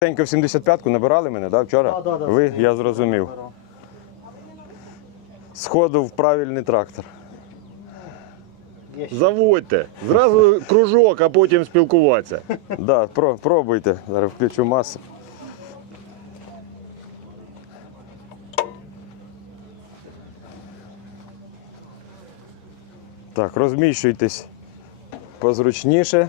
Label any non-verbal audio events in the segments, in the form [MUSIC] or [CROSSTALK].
Тенько в 75-ку набирали мене, да, вчора? Да, да, да. Ви, я зрозумів. Сходу в правильний трактор. Заводьте. Зразу [LAUGHS] кружок, а потім спілкуватися. Да, про, пробуйте. Зараз включу масу. Так, розміщуйтесь позручніше.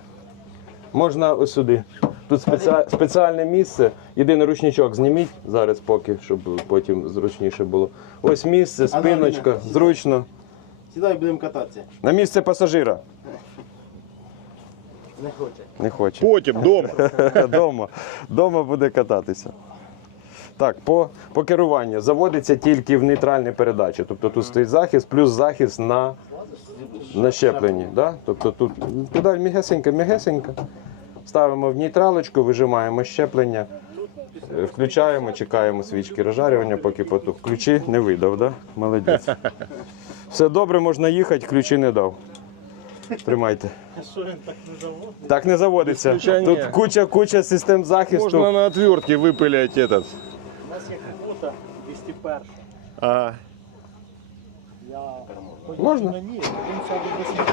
Можна ось сюди. Тут спеці... спеціальне місце. Єдиний ручничок зніміть зараз поки, щоб потім зручніше було. Ось місце, спиночка, зручно. Сідай будемо кататися. На місце пасажира. Не хоче. Не хоче. Потім вдома. [LAUGHS] Дома. Дома буде кататися. Так, по, по керуванню заводиться тільки в нейтральній передачі. Тобто тут стоїть захист, плюс захист на, на щепленні. Да? Тобто тут педаль мігесенька, мігесенька. Ставимо в нейтралочку, вижимаємо щеплення, е, включаємо, чекаємо свічки розжарювання, поки потух. Ключі не видав, да? Молодець. [LAUGHS] Все добре, можна їхати, ключі не дав. Тримайте. Що він так не заводить? Так не заводиться. Тут куча, куча систем захисту. Можна на отвертці випиляти этот. У нас є квота 201. А, Я Можна? на ній, він сяде 80.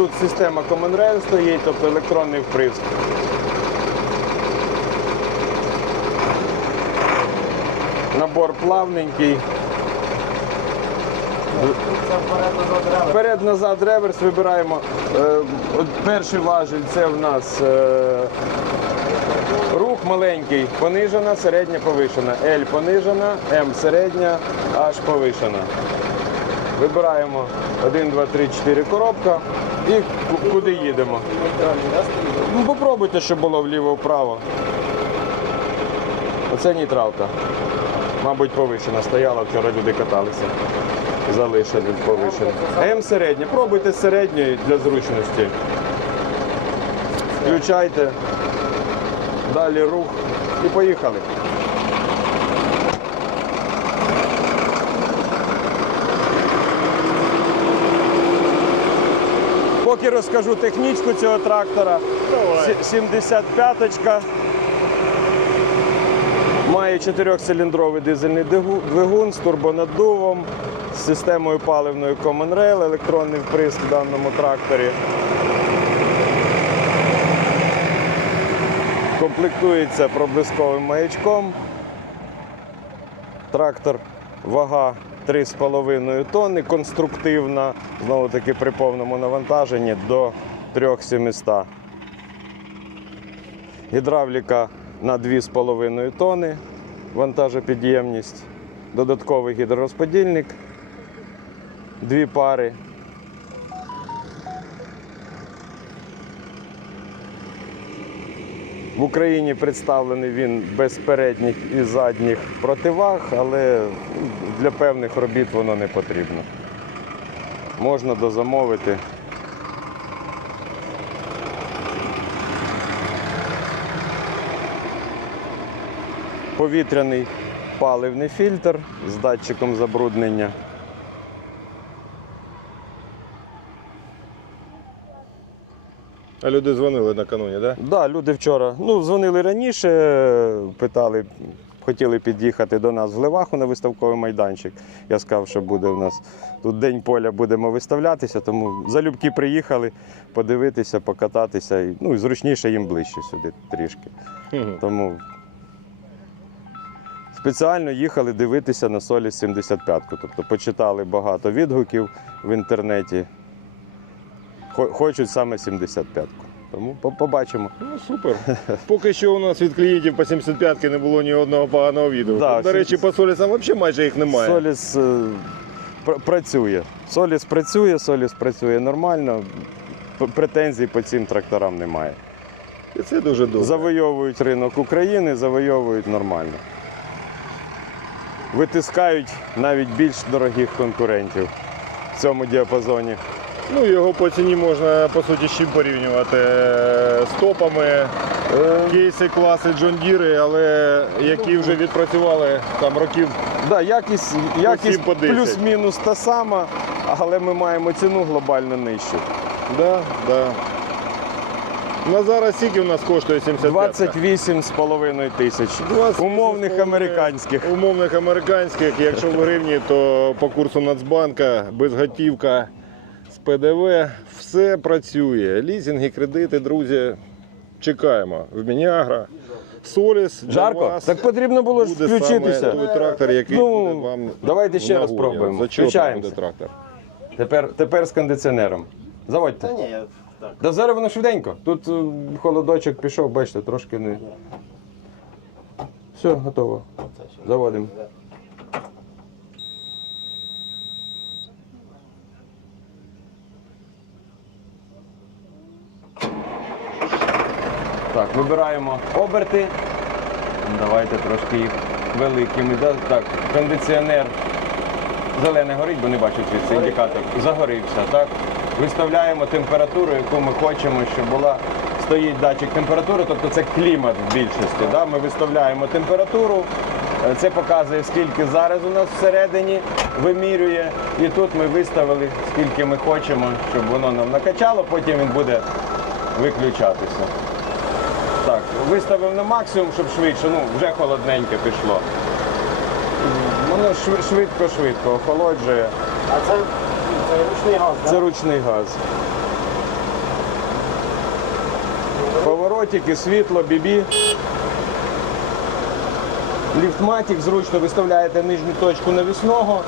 Тут система Common Rail стоїть, тобто електронний вприск. Набор плавненький. Вперед назад реверс. Вибираємо. Е, перший важіль це в нас е, рух маленький, понижена, середня, повишена. L понижена, M середня, H повишена. Вибираємо 1, 2, 3, 4 коробка і куди їдемо. Ну, попробуйте, щоб було вліво-вправо. Оце нейтралка. Мабуть, повишена. Стояла, вчора люди каталися. Залишили повишену. М середня. Пробуйте середньої для зручності. Включайте. Далі рух. І поїхали. Поки розкажу технічку цього трактора. 75-ка. Має 4-циліндровий дизельний двигун з турбонаддувом, з системою паливної Common Rail, електронний вприск в даному тракторі. Комплектується проблисковим маячком. Трактор вага 3,5 тонни, конструктивна, знову таки при повному навантаженні до 3700. Гідравліка на 2,5 тонни, вантажопідємність, додатковий гідророзподільник, дві пари. В Україні представлений він без передніх і задніх противаг, але для певних робіт воно не потрібно. Можна дозамовити. Повітряний паливний фільтр з датчиком забруднення. А люди дзвонили накануні, так? Да, люди вчора ну, дзвонили раніше, питали, хотіли під'їхати до нас в Леваху на виставковий майданчик. Я сказав, що буде у нас тут день поля, будемо виставлятися, тому залюбки приїхали подивитися, покататися. І, Ну і зручніше їм ближче сюди трішки. Тому спеціально їхали дивитися на Соліс 75-ку. Тобто почитали багато відгуків в інтернеті. Хо- Хочуть саме 75-ку. Тому побачимо. Ну супер. Поки що у нас від клієнтів по 75-ки не було ні одного поганого відео. Да, До речі, по Солісам взагалі майже їх немає. Соліс е, пр- працює. Соліс працює, Соліс працює нормально. Претензій по цим тракторам немає. І це дуже добре. Завойовують ринок України, завойовують нормально. Витискають навіть більш дорогих конкурентів в цьому діапазоні. Ну, його по ціні можна по суті з чим порівнювати Е, з топами, кейси, класи Deere, але які вже відпрацювали там років. Да, якість, якість плюс-мінус та сама, але ми маємо ціну глобально нижчу. Да, да. На зараз скільки у нас коштує 75? 28,5 тисяч. Умовних американських. Умовних американських, якщо в гривні, то по курсу Нацбанка, безготівка ПДВ, все працює. Лізинги, кредити, друзі, чекаємо. В Мініагра. Соліс для Жарко? вас Так потрібно було ж буде саме включитися. той трактор, який Ну, буде вам давайте ще раз спробуємо. Включаємося. буде трактор. Тепер, тепер з кондиціонером. Заводьте. Та ні, я так. Да зараз воно швиденько. Тут е, холодочок пішов, бачите, трошки не. Все, готово. Заводимо. Вибираємо оберти. Давайте трошки їх великими. Так, кондиціонер. Зелене горить, бо не бачу звідси індикатор. Загорівся, так? Виставляємо температуру, яку ми хочемо, щоб була. Стоїть датчик температури, тобто це клімат в більшості. Да? Ми виставляємо температуру, е, це показує, скільки зараз у нас всередині вимірює. І тут ми виставили, скільки ми хочемо, щоб воно нам накачало, потім він буде виключатися. Так, виставив на максимум, щоб швидше, ну вже холодненьке пішло. Воно швидко-швидко охолоджує. А це, це ручний газ, так? Це ручний газ. Поворотики, світло, бібі. Ліфтматик зручно виставляєте нижню точку навісного.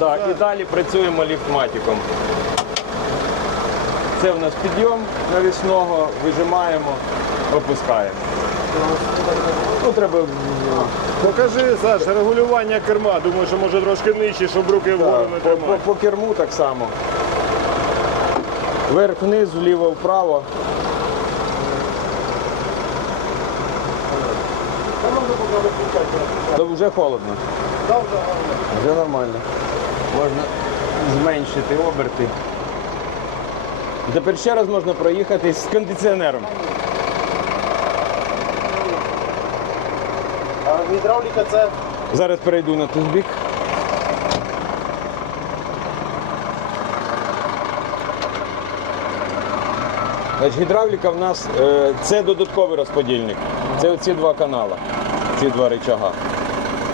Да, і далі працюємо ліфтматиком. Це в нас підйом навісного, вижимаємо, опускаємо. Ну, треба Покажи, Саш, регулювання керма. Думаю, що може трошки нижче, щоб руки вгору не по, по, тримати. по керму так само. Вверх, вниз, вліво, вправо. Та вже холодно. Вже. Вже нормально. Можна зменшити оберти. Тепер ще раз можна проїхати з кондиціонером. Гідравліка це Зараз перейду на той бік. Значить, гідравліка в нас е, це додатковий розподільник. Це оці два канали, ці два рычага.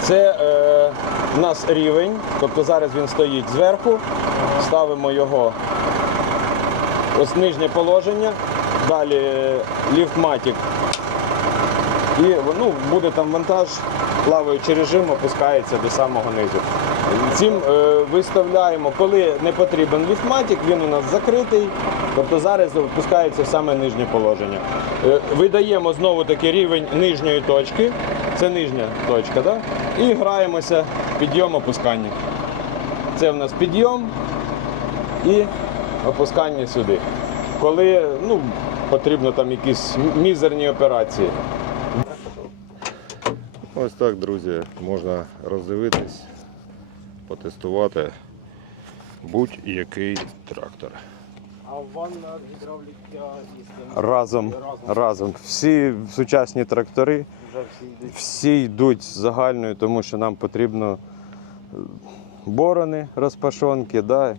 Це е, в нас рівень, тобто зараз він стоїть зверху, ставимо його ось нижнє положення, далі е, ліфтматик і ну, буде там вантаж, плаваючий режим опускається до самого низу. Цим е, виставляємо, коли не потрібен ліфтматик, він у нас закритий, тобто зараз опускається саме нижнє положення. Е, видаємо знову таки рівень нижньої точки, це нижня точка, да? і граємося підйом опускання. Це в нас підйом і опускання сюди. Коли ну, потрібно там якісь мізерні операції. Ось так, друзі, можна роздивитись, потестувати будь-який трактор. а ванна гідравліка Разом, разом. Всі сучасні трактори, всі йдуть. загальною, тому що нам потрібно е, борони, розпашонки, да,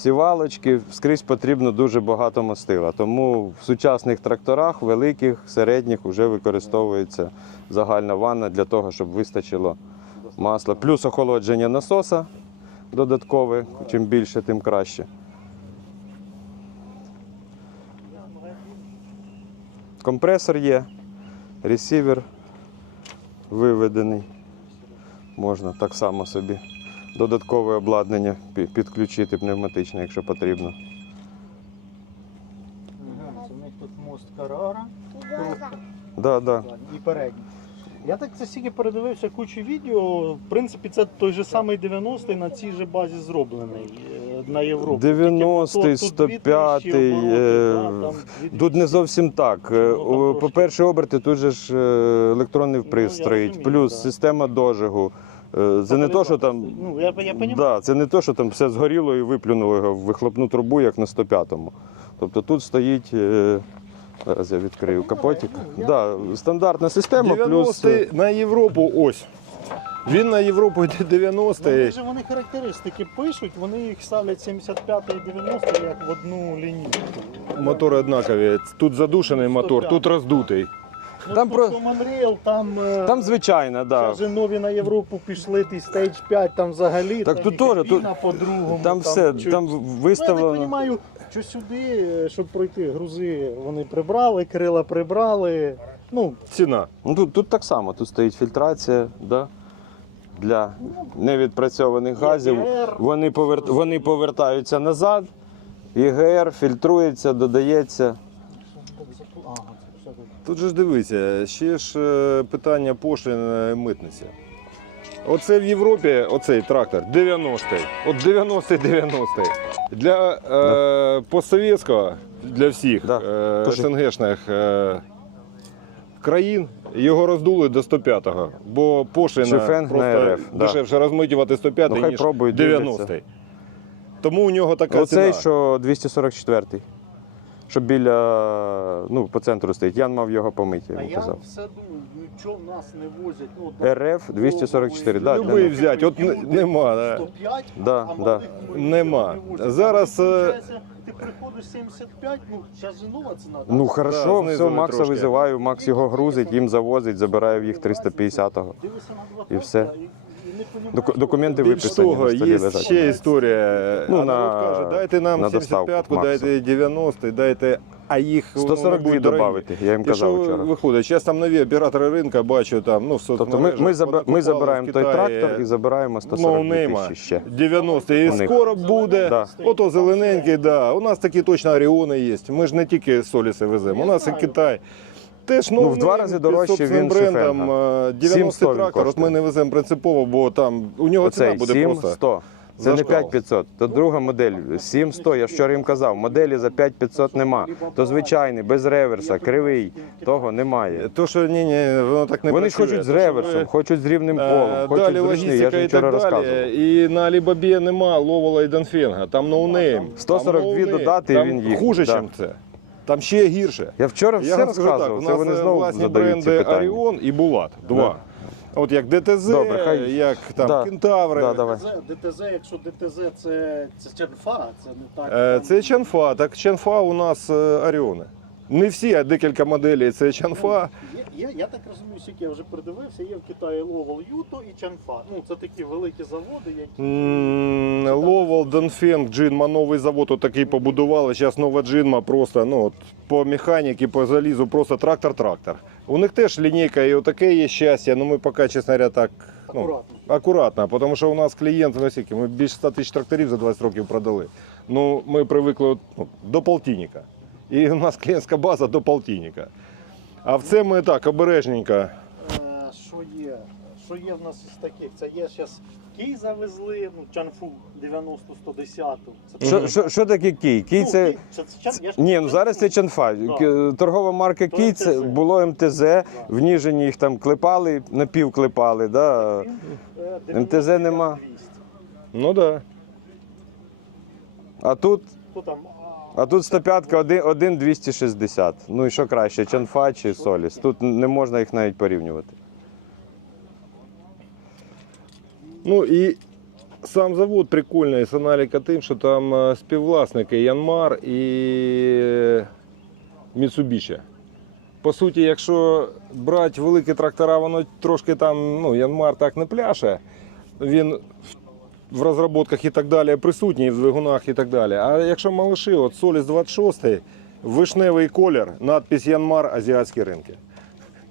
гідросівалочки, скрізь потрібно дуже багато мастила. Тому в сучасних тракторах, великих, середніх, вже використовується загальна ванна для того, щоб вистачило масла. Плюс охолодження насоса додаткове, чим більше, тим краще. Компресор є, ресівер виведений. Можна так само собі додаткове обладнання підключити пневматичне, якщо потрібно. Ага, це у них тут мост Карара Да, да. і передній. Я так це стільки передивився кучу відео. В принципі, це той же самий 90-й на цій же базі зроблений е, на Європу. 90-й, тут 105-й. е, да, Тут не зовсім так. Е, Ну. По-перше, оберти тут же ж е, електронний я пристрій, плюс да. система дожигу. Е, Це не то, що там. Ну, я, я. Да, це не то, що там все згоріло і виплюнуло його в вихлопну трубу, як на 105-му. Тобто тут стоїть. е, Зараз я відкрию капотик. Да, стандартна система, плюс. е, 90 на Європу ось. Він на Європу йде Ну, 90 вони ж вони характеристики пишуть, вони їх ставлять 75 і 90 як в одну лінійку. Мотори однакові. Тут задушений мотор, тут роздутий. Ну, Там тут про- Monorail, там, е, Там звичайно, да. Вже нові на Європу пішли, ти Stage 5 там взагалі. Так там тут і теж, кабіна по-другому. Там все, чуть- там Ну, я виставлено. розумію, що сюди, е, щоб пройти грузи, вони прибрали, крила прибрали. Ну, Ціна. Ну, тут, тут так само, тут стоїть фільтрація да, для невідпрацьованих газів. ЄГР. Вони, повер... вони повертаються назад, ЄГР фільтрується, додається. Тут. Же ж дивися, ще ж е, питання пошлин митниці. Оце в Європі, оцей трактор 90-й. От 90-й 90-й. Для е, постсовєтського, для всіх Да. е, Кажи. СНГшних е, країн його роздули до 105-го, бо пошлина Шифен на просто РФ, да. дешевше розмитувати 105-й, Ну, хай ніж пробують, 90-й. Тому у нього така Оцей, ціна. що 244-й. Що біля, ну, по центру стоїть. Ян мав його помити, А я казав. все думаю, ну в нас не возять? Ну, от, РФ 244, да, Любий для- взять, от не- нема, да. 105, Да, а да. малих ми Нема. не возять. Зараз, е, виходить, ти приходиш 75, ну зараз же нова ціна. Ну хорошо, Да, все, Макса трошки. визиваю, Макс його грузить, їм завозить, забирає в їх 350-го. Дивишся на два І все. і документи. Більш виписані, того, на столі є лежать. ще історія. Ну, а народ на- каже, дайте нам на доставку 75-ку, Макса. дайте 90 дайте, а їх воно не 142 буде дорогі. додати, я їм І казав що вчора. виходить? Зараз там нові оператори ринку бачу там, ну, в Тобто ми, ми, ми забираємо той трактор і забираємо 142 ноунейма. тисячі ще. 90 і У них. скоро буде. Да. Ото зелененький, да. У нас такі точно Оріони є. Ми ж не тільки соліси веземо, у нас і Китай. Теж Ну, в два рази дорожче він брендом. Е, 90 700 він трактор, от ми не веземо принципово, бо там у нього ціна буде 7 просто. 100. Це не 5500, то друга модель 7100, я вчора їм казав, моделі за 5500 нема. То звичайний, без реверса, кривий, того немає. То, що ні, ні, воно так не Вони ж хочуть з реверсом, хочуть з рівним Е, полом, хочуть Далі зручний, я ж вчора розказував. І на Алібабі нема Ловола і Донфенга, там ноунейм. 142 Там додати, і він їх, Хуже, да. це. Там ще гірше. Я вчора все Я скажу так, у нас вони е, знову власні бренди Аріон Оріон і Булат. Два. От як ДТЗ, Добре, хай- як там Да. Кентаври. Да, давай. ДТЗ, ДТЗ, якщо ДТЗ це, це Ченфа, це не так. Е, там- Це Чанфа. Так Чанфа у нас е, Оріони. Не всі, а декілька моделей це Чанфа. Є, я, я так розумію, скільки я вже придивився, є в Китаї Ловол Юто і Чанфа. Ну, це такі великі заводи, які. М, Ловол, Донфенг, Джинма, новий завод отакий побудували. Зараз нова Джинма просто ну, от, по механіці, по залізу, просто трактор-трактор. У них теж лінійка і отаке є щастя, ну ми поки, чесно говоря, так ну, Акуратно. акуратно, тому що у нас клієнт, ну скільки, ми більше 100 тисяч тракторів за 20 років продали. Ну, ми привикли от, ну, до полтинника. І у нас клієнтська база до полтинника. А в це ми так обережненько. Е, Що є? Що є в нас із таких? Це є зараз Кій завезли, ну, Чанфу 90-110. Це Що, що, що таке кій? Кій Ну, це. Ні, ну зараз це Чанфа. К- Торгова марка То Кій це МТЗ. було МТЗ, в Ніжині їх там клепали, напівклепали. Да. Е, МТЗ 90 нема. Ну так. Да. А тут, Хто там? А тут 105 один, один 260. Ну і що краще, Чанфа чи Соліс? Тут не можна їх навіть порівнювати. Ну і сам завод прикольний з Аналіка тим, що там е, співвласники Янмар і Mitsubishi. По суті, якщо брати великі трактора, воно трошки там, ну, Янмар так не пляше. Він в розробках і так далі присутній, в двигунах і так далі. А якщо малиші, от Соліс 26, вишневий колір, надпись Янмар азіатські ринки.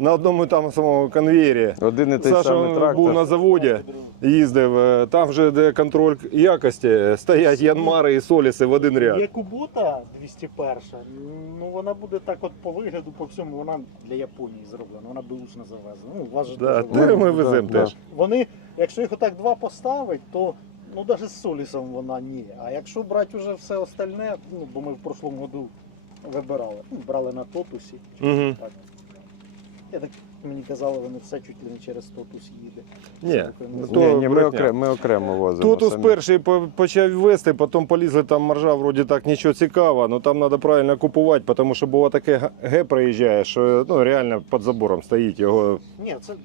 На одному тому самому конвеєрі Один і той Саша самий був на заводі, їздив. е, Там вже де контроль якості, стоять Янмари і Соліси в один ряд. Є Кубота 201, ну вона буде так от по вигляду, по всьому, вона для Японії зроблена, вона беушна завезена. Ну, у вас же Да, дуже те [LAUGHS] велика. ми веземо да. теж. Вони, якщо їх отак два поставить, то ну навіть з Солісом вона ні. А якщо брати вже все остальне, ну бо ми в прошлому году вибирали, ну, брали на тотусі. Угу. Так. Я так мені казали, вони все чуть ли не через тотус їде. Ні, Ну, то Ні, ні, ми, брехня. окремо, ми окремо возимо. Тотус самі. перший по- почав вести, потім полізли там маржа, вроді так нічого цікавого, але там треба правильно купувати, тому що було таке г- ге приїжджає, що ну, реально під забором стоїть його. Ні, це Ну.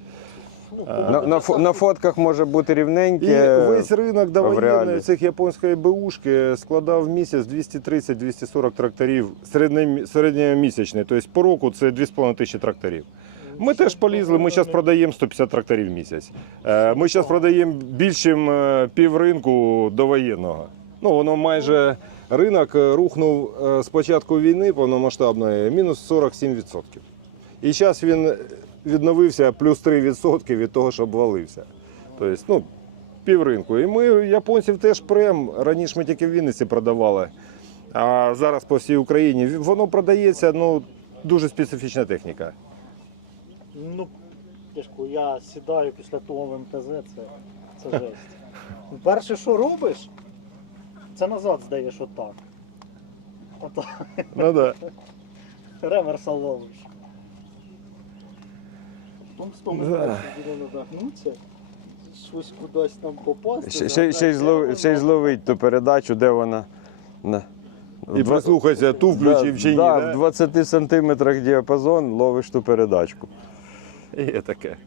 На, на, фо- на фотках може бути І весь ринок реалі. цих японської БУшки складав в місяць 230-240 тракторів середньо- середньомісячний. Тобто по року це 2,5 тисячі тракторів. Ми теж полізли, ми зараз продаємо 150 тракторів в місяць. Е, Ми зараз продаємо більше півринку довоєнного. Ну, воно майже ринок е, рухнув е, з початку війни повномасштабної мінус 47%. І зараз він відновився плюс 3% від того, що обвалився. Тобто, ну, півринку. І ми японців теж прем. Раніше ми тільки в Вінниці продавали, а зараз по всій Україні. Воно продається, ну, дуже специфічна техніка. Ну, тяжко, я сідаю після того в МТЗ, це, це жесть. Перше, що робиш, це назад здаєш отак. Отак. Ну, да. Реверса ловиш. Буде щось кудись там попасти. Ще, ще, ще, й згадати, ще й зловить ту передачу, де вона. На, І в два- прислухайся, ту включив чи ні. да, Да, в 20 сантиметрах діапазон ловиш ту передачку. Є таке.